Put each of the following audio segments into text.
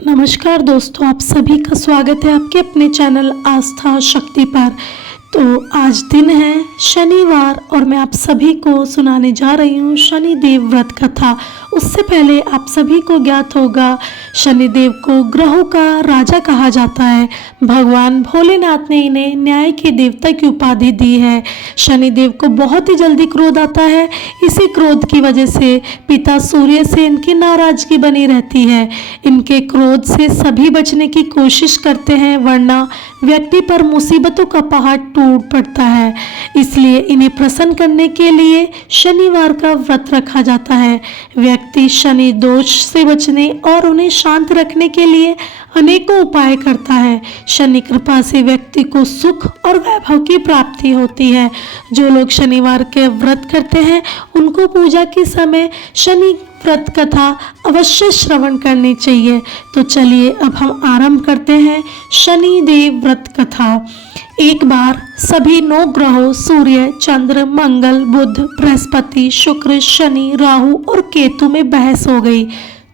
नमस्कार दोस्तों, आप सभी का स्वागत है आपके अपने चैनल आस्था शक्ति पर। तो आज दिन है शनिवार और मैं आप सभी को सुनाने जा रही हूँ शनिदेव व्रत कथा। उससे पहले आप सभी को ज्ञात होगा शनिदेव को ग्रहों का राजा कहा जाता है। भगवान भोलेनाथ ने इन्हें न्याय के देवता की उपाधि दी है। शनिदेव को बहुत ही जल्दी क्रोध आता है। इसी क्रोध की वजह से पिता सूर्य से इनकी नाराजगी बनी रहती है। इनके क्रोध से सभी बचने की कोशिश करते हैं, वरना व्यक्ति पर मुसीबतों का पहाड़ टूट पड़ता है। इसलिए इन्हें प्रसन्न करने के लिए शनिवार का व्रत रखा जाता है। व्यक्ति शनि दोष से बचने और उन्हें शांत रखने के लिए अनेकों उपाय करता है। शनि कृपा से व्यक्ति को सुख और वैभव की प्राप्ति होती है। जो लोग शनिवार के व्रत करते हैं उनको पूजा के समय शनि व्रत कथा अवश्य श्रवण करनी चाहिए। तो चलिए अब हम आरंभ करते हैं शनिदेव व्रत कथा। एक बार सभी 9 ग्रहों सूर्य, चंद्र, मंगल, बुध, बृहस्पति, शुक्र, शनि, राहु और केतु में बहस हो गई,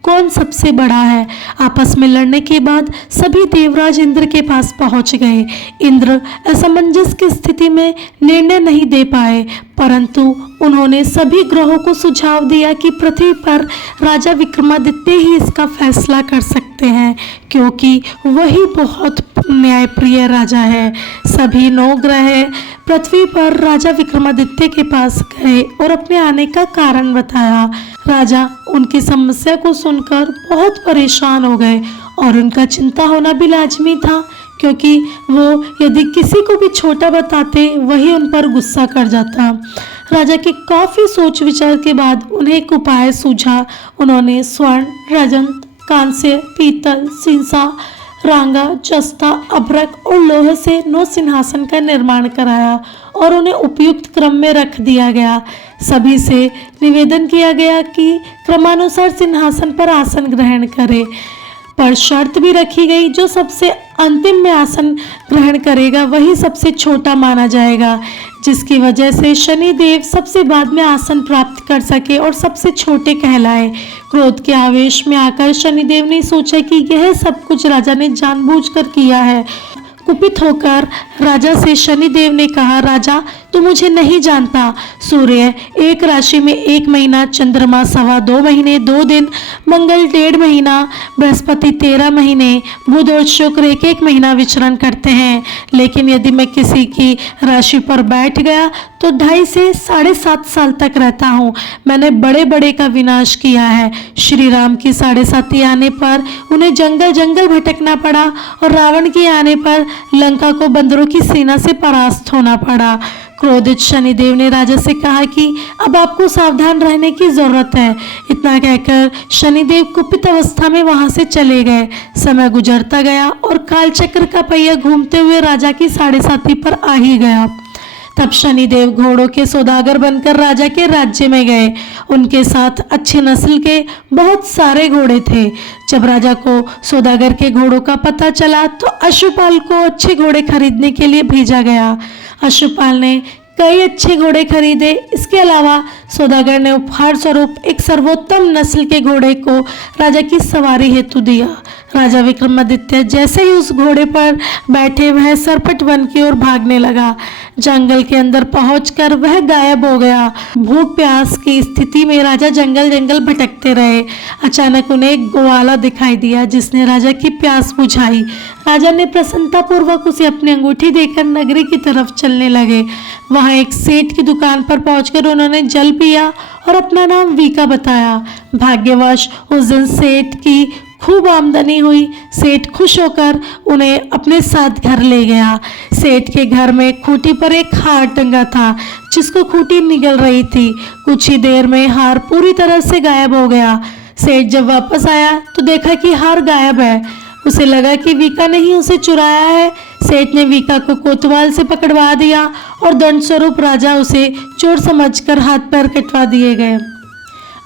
कौन सबसे बड़ा है। आपस में लड़ने के बाद सभी देवराज इंद्र के पास पहुंच गए। इंद्र असमंजस की स्थिति में निर्णय नहीं दे पाए, परंतु उन्होंने सभी ग्रहों को सुझाव दिया कि पृथ्वी पर राजा विक्रमादित्य ही इसका फैसला कर सकते हैं, क्योंकि वही बहुत न्यायप्रिय राजा है। सभी 9 ग्रह पृथ्वी पर राजा विक्रमादित्य के पास गए और अपने आने का कारण बताया। राजा उनकी समस्या को सुनकर बहुत परेशान हो गए और उनका चिंता होना भी लाजमी था, क्योंकि वो यदि किसी को भी छोटा बताते वही उन पर गुस्सा कर जाता। राजा के काफ़ी सोच विचार के बाद उन्हें एक उपाय सूझा। उन्होंने स्वर्ण, रजत, कांस्य, पीतल, सीसा, रांगा, जस्ता, अभ्रक और लोह से 9 सिंहासन का निर्माण कराया और उन्हें उपयुक्त क्रम में रख दिया गया। सभी से निवेदन किया गया कि क्रमानुसार सिंहासन पर आसन ग्रहण करें, पर शर्त भी रखी गई, जो सबसे अंतिम में आसन ग्रहण करेगा वही सबसे छोटा माना जाएगा, जिसकी वजह से शनिदेव सबसे बाद में आसन प्राप्त कर सके और सबसे छोटे कहलाए। क्रोध के आवेश में आकर शनिदेव ने सोचा कि यह सब कुछ राजा ने जानबूझकर किया है। कुपित होकर राजा से शनिदेव ने कहा, राजा तू मुझे नहीं जानता। सूर्य एक राशि में 1 महीना, चंद्रमा 2.25 महीने 2 दिन, मंगल 1.5 महीना, बृहस्पति 13 महीने, बुध और शुक्र 1-1 महीना विचरण करते हैं। लेकिन यदि मैं किसी की राशि पर बैठ गया तो 2.5 से 7.5 साल तक रहता हूँ। मैंने बड़े बड़े का विनाश किया है। श्री राम की 7.5 आने पर उन्हें जंगल जंगल भटकना पड़ा और रावण के आने पर लंका को बंदरों की सेना से परास्त होना पड़ा। क्रोधित शनिदेव ने राजा से कहा कि अब आपको सावधान रहने की जरूरत है। इतना कहकर शनिदेव कुपित अवस्था में वहां से चले गए। समय गुजरता गया और कालचक्र का पहिया घूमते हुए राजा की 7.5 पर आ ही गया। तब शनिदेव घोड़ों के सौदागर बनकर राजा के राज्य में गए। उनके साथ अच्छी नस्ल के बहुत सारे घोड़े थे। जब राजा को सौदागर के घोड़ों का पता चला तो अश्वपाल को अच्छे घोड़े खरीदने के लिए भेजा गया। अश्वपाल ने कई अच्छे घोड़े खरीदे। इसके अलावा सौदागर ने उपहार स्वरूप एक सर्वोत्तम नस्ल के घोड़े को राजा की सवारी हेतु दिया। राजा विक्रमादित्य जैसे ही उस घोड़े पर बैठे वह सरपट वन की ओर भागने लगा। जंगल के अंदर पहुंचकर वह गायब हो गया। भूख प्यास की स्थिति में राजा जंगल जंगल भटकते रहे। अचानक उन्हें एक ग्वाला दिखाई दिया, जिसने राजा की प्यास बुझाई। राजा ने प्रसन्नतापूर्वक उसे अपनी अंगूठी देकर नगरी की तरफ चलने लगे। वहां एक सेठ की दुकान पर पहुंचकर उन्होंने जल पिया और अपना नाम वीका बताया। भाग्यवश उस दिन सेठ की खूब आमदनी हुई। सेठ खुश होकर उन्हें अपने साथ घर ले गया। सेठ के घर में खूंटी पर एक हार टंगा था, जिसको खूंटी निगल रही थी। कुछ ही देर में हार पूरी तरह से गायब हो गया। सेठ जब वापस आया तो देखा कि हार गायब है। उसे लगा कि वीका ने ही उसे चुराया है। सेठ ने वीका को कोतवाल से पकड़वा दिया और दंड स्वरूप राजा उसे चोर समझकर हाथ पैर कटवा दिए गए।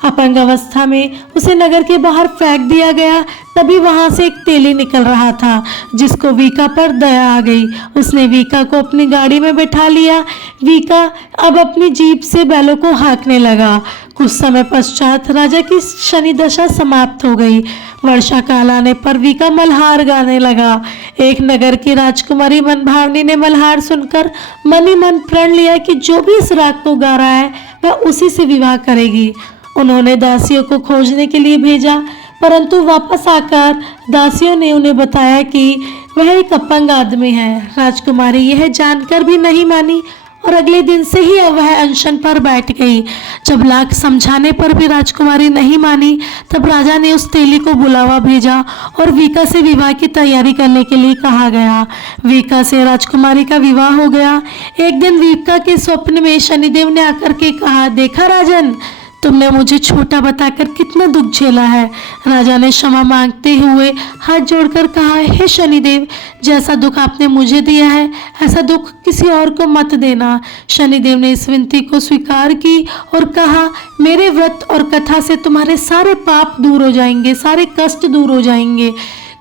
अपंग अवस्था में उसे नगर के बाहर फेंक दिया गया। तभी वहां से एक तेली निकल रहा था, जिसको वीका पर दया आ गई। उसने वीका को अपनी गाड़ी में बैठा लिया। वीका अब अपनी जीप से बैलों को हाँकने लगा। कुछ समय पश्चात राजा की शनि दशा समाप्त हो गई। वर्षा काल आने पर वीका मल्हार गाने लगा। एक नगर की राजकुमारी मनभावनी ने मल्हार सुनकर मन ही मन प्रण लिया कि जो भी इस राग को गा रहा है वह उसी से विवाह करेगी। उन्होंने दासियों को खोजने के लिए भेजा, परंतु वापस आकर दासियों ने उन्हें बताया कि वह एक अपंग आदमी है। राजकुमारी यह जानकर भी नहीं मानी और अगले दिन से ही वह अनशन पर बैठ गई। जब लाख समझाने पर भी राजकुमारी नहीं मानी, तब राजा ने उस तेली को बुलावा भेजा और वीका से विवाह की तैयारी करने के लिए कहा गया। वीका से राजकुमारी का विवाह हो गया। एक दिन वीका के स्वप्न में शनिदेव ने आकर के कहा, देखा राजन, तुमने मुझे छोटा बताकर कितना दुख झेला है। राजा ने क्षमा मांगते हुए हाथ जोड़कर कहा, हे शनिदेव, जैसा दुख आपने मुझे दिया है ऐसा दुख किसी और को मत देना। शनिदेव ने इस विनती को स्वीकार की और कहा, मेरे व्रत और कथा से तुम्हारे सारे पाप दूर हो जाएंगे, सारे कष्ट दूर हो जाएंगे।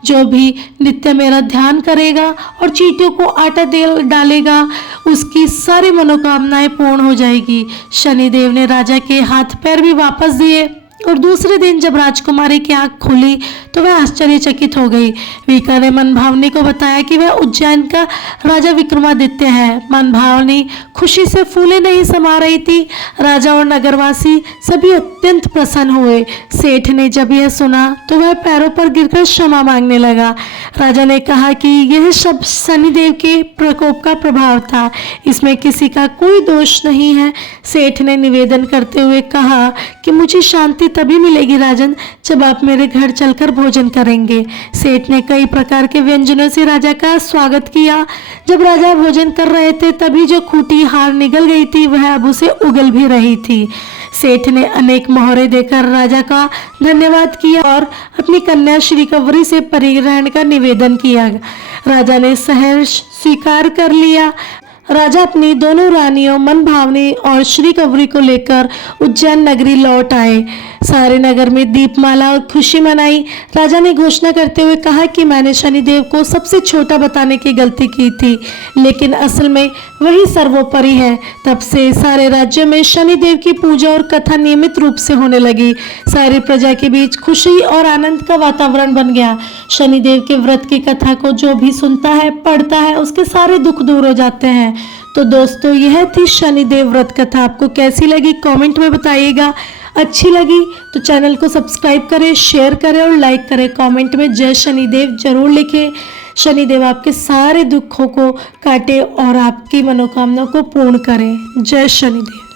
जो भी नित्य मेरा ध्यान करेगा और चींटियों को आटा डालेगा, उसकी सारी मनोकामनाएं पूर्ण हो जाएगी। शनिदेव ने राजा के हाथ पैर भी वापस दिए और दूसरे दिन जब राजकुमारी की आंख खुली तो वह आश्चर्यचकित हो गई। वीका ने मनभावनी को बताया कि वह उज्जैन का राजा विक्रमादित्य है। मनभावनी खुशी से फूले नहीं समा रही थी। राजा और नगरवासी सभी अत्यंत प्रसन्न हुए। सेठ ने जब यह सुना तो वह पैरों पर गिरकर क्षमा मांगने लगा। राजा ने कहा कि यह सब शनिदेव के प्रकोप का प्रभाव था, इसमें किसी का कोई दोष नहीं है। सेठ ने निवेदन करते हुए कहा कि मुझे शांति तभी मिलेगी राजन, जब आप मेरे घर चलकर भोजन करेंगे। सेठ ने कई प्रकार के व्यंजनों से राजा का स्वागत किया। जब राजा भोजन कर रहे थे तभी जो खूंटी हार निगल गई थी वह अब उसे उगल भी रही थी। सेठ ने अनेक मोहरे देकर राजा का धन्यवाद किया और अपनी कन्या श्री कवरी से परिग्रहण का निवेदन किया। राजा ने सहर्ष स्वीकार कर लिया। राजा अपनी दोनों रानियों मनभावनी और श्री कवरी को लेकर उज्जैन नगरी लौट आए। सारे नगर में दीपमाला और खुशी मनाई। राजा ने घोषणा करते हुए कहा कि मैंने शनिदेव को सबसे छोटा बताने की गलती की थी, लेकिन असल में वही सर्वोपरि है। तब से सारे राज्य में शनिदेव की पूजा और कथा नियमित रूप से होने लगी। सारी प्रजा के बीच खुशी और आनंद का वातावरण बन गया। शनिदेव के व्रत की कथा को जो भी सुनता है, पढ़ता है, उसके सारे दुख दूर हो जाते हैं। तो दोस्तों, यह थी शनिदेव व्रत कथा। आपको कैसी लगी कमेंट में बताइएगा। अच्छी लगी तो चैनल को सब्सक्राइब करें, शेयर करें और लाइक करें। कमेंट में जय शनिदेव जरूर लिखें। शनिदेव आपके सारे दुखों को काटे और आपकी मनोकामना को पूर्ण करें। जय शनिदेव।